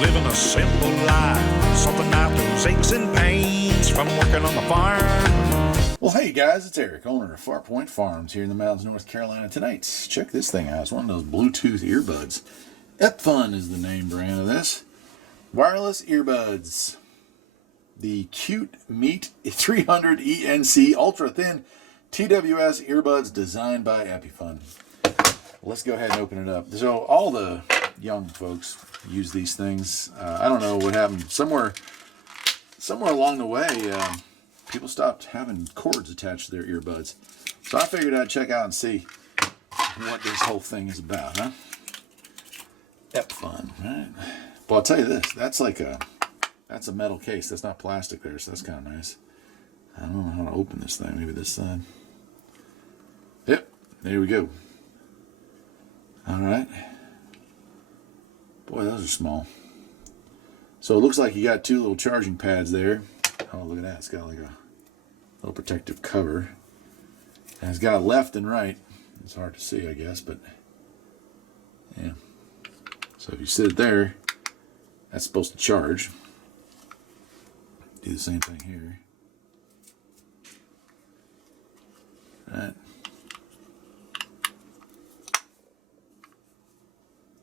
living a simple life, something out those aches and pains from working on the farm. Well, hey guys, it's Eric, owner of Farpoint Farms here in the mountains of North Carolina. Tonight, check this thing out. It's one of those Bluetooth earbuds. Eppfun is the name brand of this. Wireless earbuds. The Cute Meat 300 ENC Ultra Thin TWS earbuds designed by Eppfun. Let's go ahead and open it up. So all the young folks use these things. I don't know what happened. Somewhere along the way, people stopped having cords attached to their earbuds. So I figured I'd check out and see what this whole thing is about, huh? Eppfun, right? Well, I'll tell you this. That's a metal case. That's not plastic there, so that's kind of nice. I don't know how to open this thing. Maybe this side. Yep, there we go. All right. Boy, those are small. So it looks like you got two little charging pads there. Oh, look at that. It's got like a little protective cover. And it's got a left and right. It's hard to see, I guess, but yeah. So if you sit it there, that's supposed to charge. Do the same thing here. Right.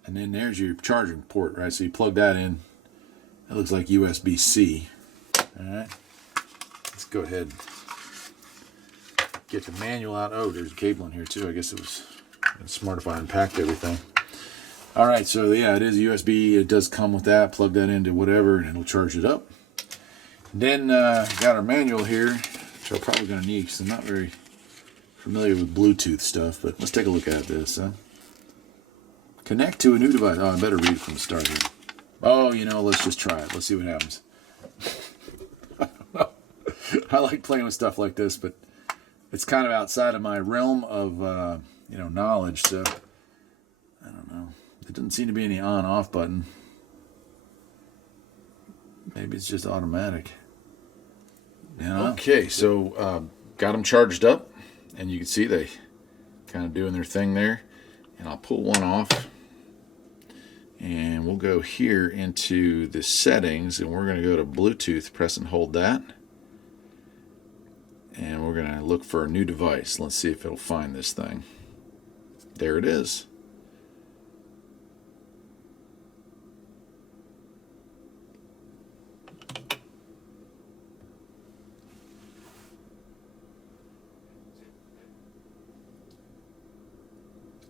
And then there's your charging port, right? So you plug that in. That looks like USB-C. Alright. Let's go ahead and get the manual out. Oh, there's a cable in here too. I guess it was smart if I unpacked everything. Alright, so yeah, it is USB. It does come with that. Plug that into whatever and it'll charge it up. Then got our manual here, which I'm probably going to need because I'm not very familiar with Bluetooth stuff, but let's take a look at this. Connect to a new device. Oh, I better read it from the start here. Oh, you know, let's just try it. Let's see what happens. I don't know. I like playing with stuff like this, but it's kind of outside of my realm of, knowledge, so I don't know. There doesn't seem to be any on-off button. Maybe it's just automatic. You know? Okay, so got them charged up, and you can see they kind of doing their thing there. And I'll pull one off, and we'll go here into the settings, and we're going to go to Bluetooth, press and hold that. And we're going to look for a new device. Let's see if it'll find this thing. There it is.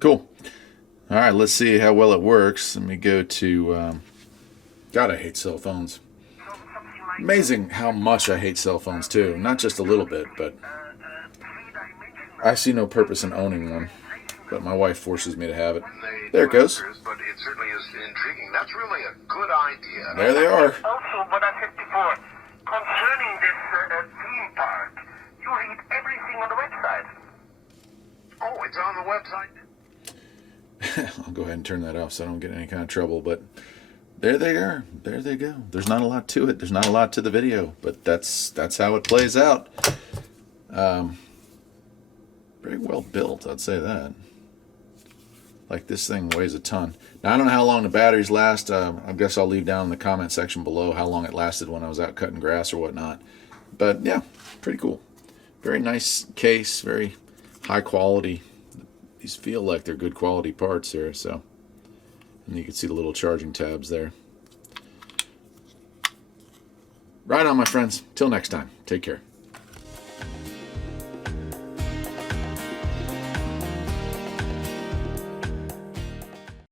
Cool. All right, let's see how well it works. Let me go to, God, I hate cell phones. Amazing how much I hate cell phones too. Not just a little bit, but I see no purpose in owning one. But my wife forces me to have it. There it goes. But it certainly is intriguing. That's really a good idea. There they are. Also, what I said before, concerning this theme park, you read everything on the website. Oh, it's on the website? I'll go ahead and turn that off so I don't get in any kind of trouble, but there they are. There they go. There's not a lot to it. There's not a lot to the video, but that's how it plays out. Very well built, I'd say that. Like, this thing weighs a ton. Now, I don't know how long the batteries last. I guess I'll leave down in the comment section below how long it lasted when I was out cutting grass or whatnot. But yeah, pretty cool. Very nice case, very high quality. These feel like they're good quality parts here, so. And you can see the little charging tabs there. Right on, my friends. Till next time. Take care.